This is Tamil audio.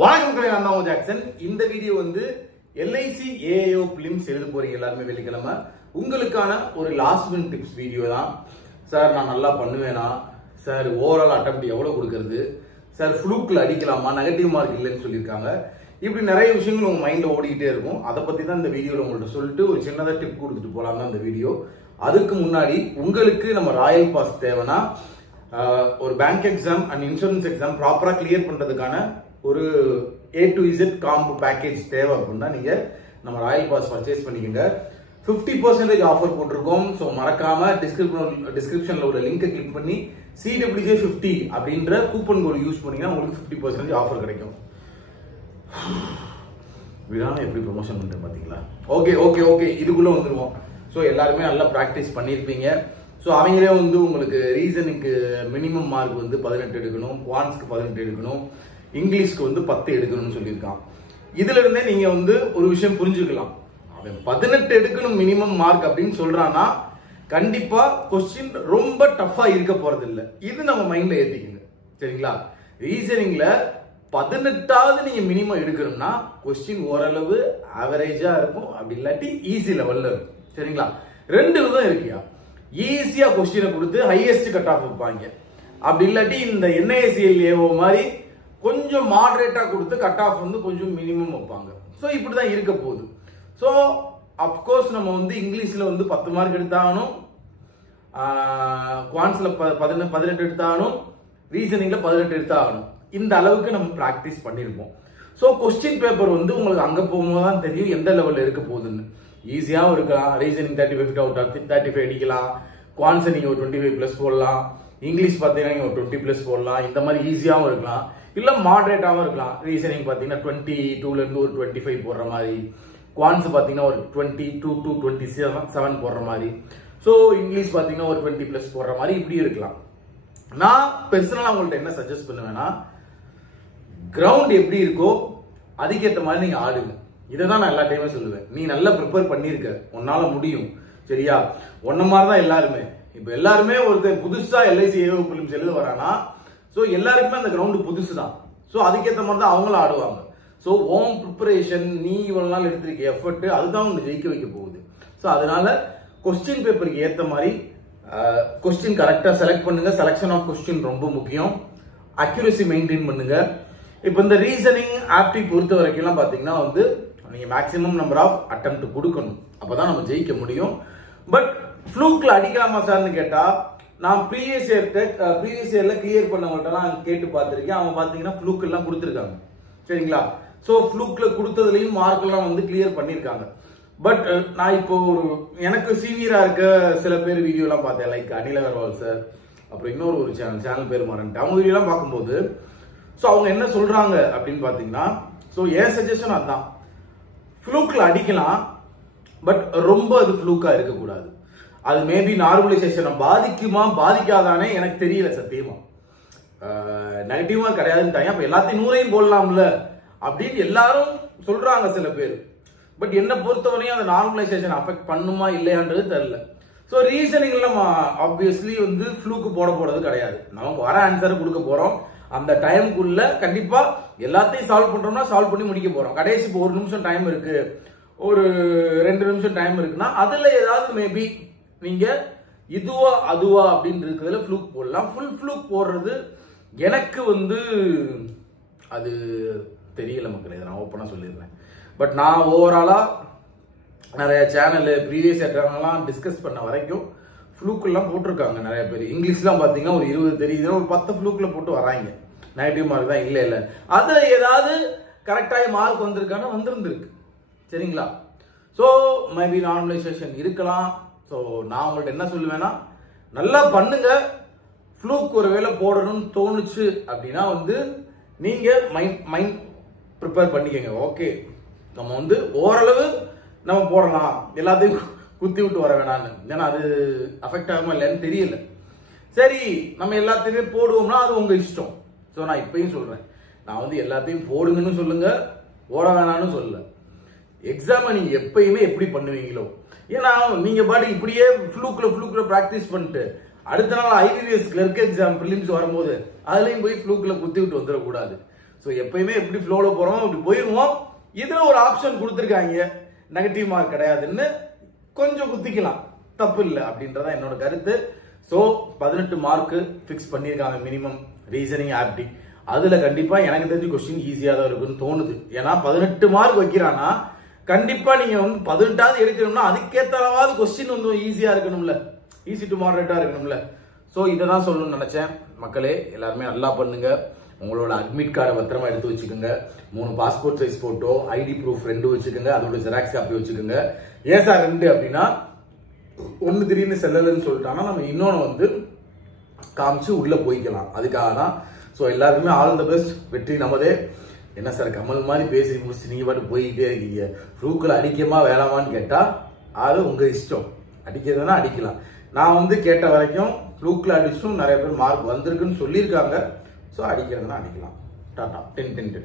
வணக்கம், நான் தான் ஜாக்சன். இந்த வீடியோ வந்து எல்ஐசி ஏஐஓ பிலிம்ஸ் எழுத போறீங்க எல்லாருமே வெள்ளிக்கிழமை. உங்களுக்கான ஒரு லாஸ்ட் மினிட் டிப்ஸ் வீடியோ தான். சார் நான் நல்லா பண்ணுவேனா, சார் ஓவரால் அட்டெம்ப்ட் எவ்வளவு கொடுக்கறது, சார் ஃப்ளூக்ல அடிக்கலாமா, நெகட்டிவ் மார்க் இல்லைன்னு சொல்லியிருக்காங்க. இப்படி நிறைய விஷயங்கள் உங்க மைண்ட்ல ஓடிக்கிட்டே இருக்கும். அதை பத்தி தான் இந்த வீடியோல உங்கள்ட்ட சொல்லிட்டு ஒரு சின்னதா டிப் கொடுத்துட்டு போலாம் தான் இந்த வீடியோ. அதுக்கு முன்னாடி உங்களுக்கு நம்ம ராயல் பாஸ் தேவைன்னா ஒரு bank exam and insurance exam ப்ராப்பரா கிளியர் பண்றதுக்கான ஒரு A to Z combo package தேவை அப்படின்னா நீங்க நம்ம ராயல் பாஸ் பர்ச்சேஸ் பண்ணிக்கோங்க. 50% ஆஃபர் போட்டிருக்கோம். ஸோ மறக்காம டிஸ்கிரிப்ஷன்ல உள்ள லிங்கை கிளிக் பண்ணி CWJ50 அப்படின்ற கூப்பன் கோட் யூஸ் பண்ணீங்கன்னா உங்களுக்கு 50% ஆஃபர் கிடைக்கும். விடாம எப்படி ப்ரொமோஷன் பண்றேன் பாத்தீங்களா? ஓகே ஓகே ஓகே இதுக்குள்ள வந்துருவோம். ஸோ எல்லாருமே நல்லா ப்ராக்டிஸ் பண்ணியிருப்பீங்க. ஸோ அவங்களே வந்து உங்களுக்கு ரீசனுக்கு மினிமம் மார்க் வந்து 18 எடுக்கணும், குவான்ஸ்க்கு 18 எடுக்கணும், இங்கிலீஷ்க்கு வந்து 10 எடுக்கணும்னு சொல்லியிருக்கான். இதுல இருந்தே நீங்க வந்து ஒரு விஷயம் புரிஞ்சுக்கலாம். அவன் 18 எடுக்கணும் மினிமம் மார்க் அப்படின்னு சொல்றான்னா கண்டிப்பா கொஸ்டின் ரொம்ப டஃபா இருக்க போறது இல்லை. இது நம்ம மைண்ட்ல ஏத்திக்கங்க, சரிங்களா? ரீசனிங்ல 18ஆவது நீங்க மினிமம் எடுக்கணும்னா கொஸ்டின் ஓரளவு ஆவரேஜா இருக்கும், அப்படி இல்லாட்டி ஈஸி லெவல்ல இருக்கும், சரிங்களா? ரெண்டு விதம் இருக்கியா. ஈஸியா கொஸ்டினை கொடுத்து ஹையஸ்ட் கட் ஆஃப் வைப்பாங்க, அப்படி இல்லாட்டி இந்த NISL மாதிரி கொஞ்சம் மாடரேட்டா கொடுத்து கட் ஆஃப் வந்து கொஞ்சம் மினிமம் வைப்பாங்க. ஸோ இப்படிதான் இருக்க போகுது. ஸோ அப்கோர்ஸ் நம்ம வந்து இங்கிலீஷ்ல வந்து 10 மார்க் எடுத்தாகணும், குவான்ஸ்ல 18 எடுத்தாகணும், ரீசனிங்ல 18 எடுத்தாகணும். இந்த அளவுக்கு நம்ம பிராக்டிஸ் பண்ணிருப்போம். ஸோ கொஸ்டின் பேப்பர் வந்து உங்களுக்கு அங்க போகும்போது தான் தெரியும் எந்த லெவல்ல இருக்க போகுதுன்னு. ஈஸியாகவும் இருக்கலாம். ரீசனிங் 35 அவுட் ஆஃப் 35 அடிக்கலாம், குவான்ஸ் நீங்க ஒரு 25 பிளஸ் போடலாம், இங்கிலீஷ் பார்த்தீங்கன்னா நீங்க ஒரு 20 பிளஸ் போடலாம். இந்த மாதிரி ஈஸியாகவும் இருக்கலாம், இல்ல மாடரேட்டாவும் இருக்கலாம். ரீசனிங் பாத்தீங்கன்னா 22ல இருந்து ஒரு 25 போடுற மாதிரி, குவான்ஸ் பாத்தீங்கன்னா ஒரு 22 to 27 போடுற மாதிரி, சோ இங்கிலீஷ் பாத்தீங்கன்னா ஒரு 20 பிளஸ் போடுற மாதிரி இப்படி இருக்கலாம். நான் பெர்சனலா உங்கள்ட்ட என்ன சஜஸ்ட் பண்ணுவேன்னா, கிரவுண்ட் எப்படி இருக்கோ அதுக்கேற்ற மாதிரி நீங்க ஆடுங்க. இதைதான் நான் எல்லா டைமே சொல்லுவேன். நீ நல்லா ப்ரிப்பேர் பண்ணிருக்க, உன்னால முடியும், சரியா? ஒன்ன மாதிரி தான் எல்லாருமே. இப்ப எல்லாருமே ஒருத்தர் புதுசா எல்ஐசி ஏஓ பிலிம்ஸ் எழுத வரானா, ஸோ எல்லாருக்குமே அந்த கிரவுண்டு புதுசு தான். ஸோ அதுக்கேற்ற மாதிரி தான் அவங்களும் ஆடுவாங்க. ஸோ ஓம் ப்ரிப்பரேஷன், நீ இவ்வளவு நாள் எடுத்திருக்க எஃபர்ட், அதுதான் உங்களை ஜெயிக்க வைக்க போகுது. ஸோ அதனால கொஸ்டின் பேப்பருக்கு ஏற்ற மாதிரி கொஸ்டின் கரெக்டா செலக்ட் பண்ணுங்க. செலக்ஷன் ஆஃப் கொஸ்டின் ரொம்ப முக்கியம். அக்யூரசி மெயின்டைன் பண்ணுங்க. இப்போ இந்த ரீசனிங் ஆப்டி பொறுத்த வரைக்கும் பாத்தீங்கன்னா வந்து நீங்க மேக்ஸிமம் நம்பர் ஆஃப் அட்டெம்ப்ட் கொடுக்கணும், அப்பதான் நம்ம ஜெயிக்க முடியும். பட் ஃப்ளூக்ல அடிக்கலாமா சார்னு கேட்டா, நான் ப்ரீவியஸ் இயர்ல கிளியர் பண்ணவங்கள்ட்டலாம் கேட்டு பார்த்திருக்கேன். அவங்க பாத்தீங்கன்னா ஃப்ளூக் எல்லாம் கொடுத்துருக்காங்க, சரிங்களா? சோ ஃப்ளூக்ல கொடுத்ததுலயும் மார்க் எல்லாம் வந்து கிளியர் பண்ணிருக்காங்க. பட் நான் இப்போ எனக்கு சீனியரா இருக்க சில பேர் வீடியோ எல்லாம் பார்த்தேன், லைக் அனில் அகர்வால் சார், அப்புறம் இன்னொரு சேனல் பேர் மறந்துட்டு, அவங்க வீடியோ எல்லாம் பார்க்கும்போது சோ அவங்க என்ன சொல்றாங்க அப்படின்னு பாத்தீங்கன்னா, சோ என் சஜஷன் அதுதான், ஃப்ளூக்ல அடிக்கலாம், பட் ரொம்ப அது ஃப்ளூக்கா இருக்கக்கூடாது. அது மேபி நார்மலைசேஷனை பாதிக்குமா பாதிக்காதானே எனக்கு தெரியல சத்தியமா. நெகட்டிவா கிடையாதுன்னு அப்ப எல்லாத்தையும் 100ஐயும் போடலாம்ல அப்படின்னு எல்லாரும் சொல்றாங்க சில பேர். பட் என்ன பொறுத்தவரையும் அந்த நார்மலைசேஷன் அஃபெக்ட் பண்ணுமா இல்லையான்றது தெரியல. ஸோ ரீசனிங்ல நம்ம ஆப்வியஸ்லி வந்து ஃப்ளூக்கு போறது கிடையாது. நமக்கு வர ஆன்சர் கொடுக்க போறோம். அந்த டைமுக்குள்ள கண்டிப்பா எல்லாத்தையும் சால்வ் பண்றோம்னா சால்வ் பண்ணி முடிக்க போறோம். கடைசி இப்போ 1 நிமிஷம் டைம் இருக்கு, ஒரு 2 நிமிஷம் டைம் இருக்குன்னா அதுல ஏதாவது மேபி நீங்க இதுவா அதுவா அப்படின்னு இருக்கிறதுல ஃப்ளூக் போடலாம். ஃபுல் ஃப்ளூக் போடுறது எனக்கு வந்து அது தெரியல மக்களே, நான் ஓப்பனா சொல்லிடுறேன். பட் நான் ஓவராலா நிறைய சேனல் ப்ரீவியஸ் எல்லாம் டிஸ்கஸ் பண்ண வரைக்கும் ஃப்ளூக் எல்லாம் போட்டிருக்காங்க நிறைய பேர். இங்கிலீஷ்லாம் பாத்தீங்கன்னா ஒரு 20 தெரியுது, ஒரு 10 ஃப்ளூக்ல போட்டு வராங்க. நெகட்டிவ் மார்க் தான் இல்ல அது ஏதாவது கரெக்டாக மார்க் வந்திருக்கான்னு வந்திருந்திருக்கு, சரிங்களா? ஸோ மேபி நார்மலைசேஷன் இருக்கலாம். ஸோ நான் உங்கள்ட்ட என்ன சொல்லுவேன்னா, நல்லா பண்ணுங்க. ஃப்ளூக் ஒரு வேலை போடணும்னு தோணுச்சு அப்படின்னா வந்து நீங்க மைண்ட் ப்ரிப்பேர் பண்ணிக்கங்க. ஓகே, நம்ம வந்து ஓரளவு நம்ம போடலாம், எல்லாத்தையும் குத்தி விட்டு வர வேணான்னு. ஏன்னா அது அஃபெக்ட் ஆகுமா இல்லைன்னு தெரியல. சரி, நம்ம எல்லாத்தையுமே போடுவோம்னா அது உங்க இஷ்டம். ஸோ நான் இப்பயும் சொல்றேன், நான் வந்து எல்லாத்தையும் போடுங்கன்னு சொல்லுங்க, போட வேணான்னு சொல்லல. எக்ஸாம் நீங்க எப்பயுமே எப்படி பண்ணுவீங்களோ, ஏன்னா நீங்க பாட்டு இப்படியே ஃப்ளூக்ல பிராக்டிஸ் பண்ணிட்டு அடுத்த நாள் IBPS கிளர்க் எக்ஸாம் பிலிம்ஸ் வரும்போது அதுலயும் போய் ஃப்ளூக்ல குத்தி விட்டு வந்துடக்கூடாது. ஸோ எப்பயுமே எப்படி ஃப்ளோல போறோம் அப்படி போயிருவோம். இதுல ஒரு ஆப்ஷன் கொடுத்துருக்காங்க நெகட்டிவ் மார்க் கிடையாதுன்னு, கொஞ்சம் குத்திக்கலாம், தப்பு இல்லை அப்படின்றதான் என்னோட கருத்து. ஸோ 18 மார்க் ஃபிக்ஸ் பண்ணியிருக்காங்க மினிமம் ரீசனிங் ஆப்டி. அதுல கண்டிப்பா எனக்கு தெரிஞ்ச கொஸ்டின் ஈஸியா தான் இருக்குன்னு தோணுது. ஏன்னா 18 மார்க் வைக்கிறானா கண்டிப்பா நீங்க வந்து 18ஆவது எடுக்கணும்னா அதுக்கேற்றவாவது கொஸ்டின் வந்து ஈஸியா இருக்கணும்ல, ஈஸி டு மாடரேட்டா இருக்கணும்ல. ஸோ இதை தான் சொல்லணும்னு நினைச்சேன். மக்களே எல்லாருமே நல்லா பண்ணுங்க. உங்களோட அட்மிட் கார்டை பத்திரமா எடுத்து வச்சுக்கோங்க. 3 passport size photo, ID proof 2 வச்சுக்கோங்க. அதோட ஜெராக்ஸ் காப்பி வச்சுக்கோங்க. ஏன் சார் 2 அப்படின்னா, ஒன்னு திடீர்னு செல்லலன்னு சொல்லிட்டாங்கன்னா நம்ம இன்னொன்னு வந்து காமிச்சு உள்ள போய்க்கலாம். அதுக்காக தான். ஸோ எல்லாருக்குமே ஆல் தி பெஸ்ட். வெற்றி நமதே. என்ன சார் கமல் மாதிரி பேசி முடிச்சு நீங்க பாட்டு போய்கிட்டே இருக்கீங்க, ஃப்ளூக்கில் அடிக்கமா வேணாமான்னு கேட்டா அது உங்க இஷ்டம். அடிக்கிறதுனா அடிக்கலாம். நான் வந்து கேட்ட வரைக்கும் ஃப்ளூக்கில் அடிச்சும் நிறைய பேர் மார்க் வந்திருக்குன்னு சொல்லியிருக்காங்க. ஸோ அடிக்கிறதுனா அடிக்கலாம். டாடா 10-10.